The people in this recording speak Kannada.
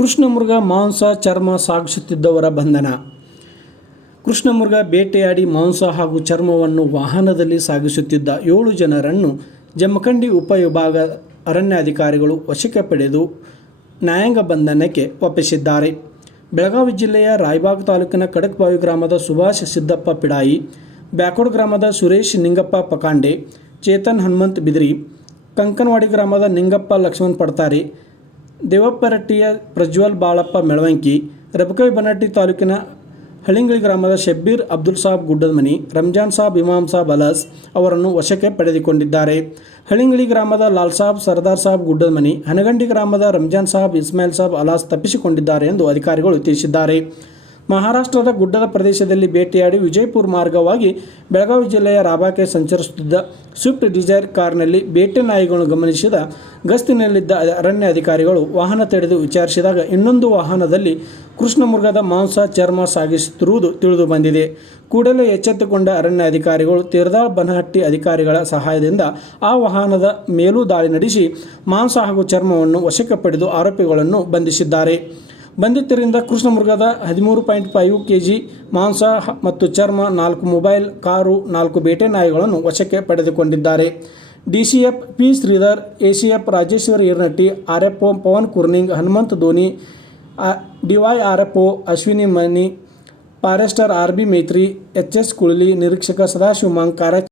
ಕೃಷ್ಣಮೃಗ ಮಾಂಸ ಚರ್ಮ ಸಾಗಿಸುತ್ತಿದ್ದವರ ಬಂಧನ. ಕೃಷ್ಣಮೃಗ ಬೇಟೆಯಾಡಿ ಮಾಂಸ ಹಾಗೂ ಚರ್ಮವನ್ನು ವಾಹನದಲ್ಲಿ ಸಾಗಿಸುತ್ತಿದ್ದ 7 ಜನರನ್ನು ಜಮಖಂಡಿ ಉಪವಿಭಾಗ ಅರಣ್ಯಾಧಿಕಾರಿಗಳು ವಶಕ್ಕೆ ಪಡೆದು ನ್ಯಾಯಾಂಗ ಬಂಧನಕ್ಕೆ ಒಪ್ಪಿಸಿದ್ದಾರೆ. ಬೆಳಗಾವಿ ಜಿಲ್ಲೆಯ ರಾಯಬಾಗ ತಾಲೂಕಿನ ಖಡಕ್ಬಾವಿ ಗ್ರಾಮದ ಸುಭಾಷ್ ಸಿದ್ದಪ್ಪ ಪಿಡಾಯಿ, ಬ್ಯಾಕೋಡ್ ಗ್ರಾಮದ ಸುರೇಶ್ ನಿಂಗಪ್ಪ ಪಕಾಂಡೆ, ಚೇತನ್ ಹನುಮಂತ್ ಬಿದ್ರಿ, ಕಂಕನವಾಡಿ ಗ್ರಾಮದ ನಿಂಗಪ್ಪ ಲಕ್ಷ್ಮಣ್ ಪಡ್ತಾರೆ, ದೇವಪ್ಪರಟ್ಟಿಯ ಪ್ರಜ್ವಲ್ ಬಾಳಪ್ಪ ಮೆಳವಂಕಿ, ರಬಕವಿ ಬನಹಟ್ಟಿ ತಾಲೂಕಿನ ಹಳಿಂಗಳಿ ಗ್ರಾಮದ ಶಬ್ಬೀರ್ ಅಬ್ದುಲ್ ಸಾಬ್ ಗುಡ್ಡದಮನಿ, ರಂಜಾನ್ ಸಾಬ್ ಇಮಾಮ್ ಸಾಬ್ ಅಲಸ್ ಅವರನ್ನು ವಶಕ್ಕೆ ಪಡೆದುಕೊಂಡಿದ್ದಾರೆ. ಹಳಿಂಗಳಿ ಗ್ರಾಮದ ಲಾಲ್ ಸಾಬ್ ಸರ್ದಾರ್ ಸಾಬ್ ಗುಡ್ಡದಮನಿ, ಹನಗಂಡಿ ಗ್ರಾಮದ ರಂಜಾನ್ ಸಾಬ್ ಇಸ್ಮಾಯಿಲ್ ಸಾಬ್ ಅಲಾಸ್ ತಪ್ಪಿಸಿಕೊಂಡಿದ್ದಾರೆ ಎಂದು ಅಧಿಕಾರಿಗಳು ತಿಳಿಸಿದ್ದಾರೆ. ಮಹಾರಾಷ್ಟ್ರದ ಗುಡ್ಡದ ಪ್ರದೇಶದಲ್ಲಿ ಬೇಟೆಯಾಡಿ ವಿಜಯಪುರ ಮಾರ್ಗವಾಗಿ ಬೆಳಗಾವಿ ಜಿಲ್ಲೆಯ ರಾಬಾಕ್ಕೆ ಸಂಚರಿಸುತ್ತಿದ್ದ ಸ್ವಿಫ್ಟ್ ಡಿಸೈರ್ ಕಾರ್ನಲ್ಲಿ ಬೇಟೆ ನಾಯಿಗಳನ್ನು ಗಮನಿಸಿದ ಗಸ್ತಿನಲ್ಲಿದ್ದ ಅರಣ್ಯ ಅಧಿಕಾರಿಗಳು ವಾಹನ ತಡೆದು ವಿಚಾರಿಸಿದಾಗ ಇನ್ನೊಂದು ವಾಹನದಲ್ಲಿ ಕೃಷ್ಣಮೃಗದ ಮಾಂಸ ಚರ್ಮ ಸಾಗಿಸುತ್ತಿರುವುದು ತಿಳಿದು ಬಂದಿದೆ. ಕೂಡಲೇ ಎಚ್ಚೆತ್ತುಕೊಂಡ ಅರಣ್ಯ ಅಧಿಕಾರಿಗಳು ತೇರದಾಳ್ ಬನಹಟ್ಟಿ ಅಧಿಕಾರಿಗಳ ಸಹಾಯದಿಂದ ಆ ವಾಹನದ ಮೇಲೂ ದಾಳಿ ನಡೆಸಿ ಮಾಂಸ ಹಾಗೂ ಚರ್ಮವನ್ನು ವಶಕ್ಕೆ ಪಡೆದು ಆರೋಪಿಗಳನ್ನು ಬಂಧಿಸಿದ್ದಾರೆ. ಬಂಧಿತರಿಂದ ಕೃಷ್ಣಮೃಗದ 13.5 kg ಮಾಂಸ ಮತ್ತು ಚರ್ಮ, 4 ಮೊಬೈಲ್, ಕಾರು, 4 ಬೇಟೆ ನಾಯಿಗಳನ್ನು ವಶಕ್ಕೆ ಪಡೆದುಕೊಂಡಿದ್ದಾರೆ. DCF P Sridhar, ACF Rajeshwar Eernatti, RFO Pavan Kurning, Hanumanth Dhoni, DYRFO Ashwini Mani, forester RB Metri, HS Kulali, ನಿರೀಕ್ಷಕ ಸದಾಶಿವ ಮಾಂಗ್ ಕಾರ್ಯ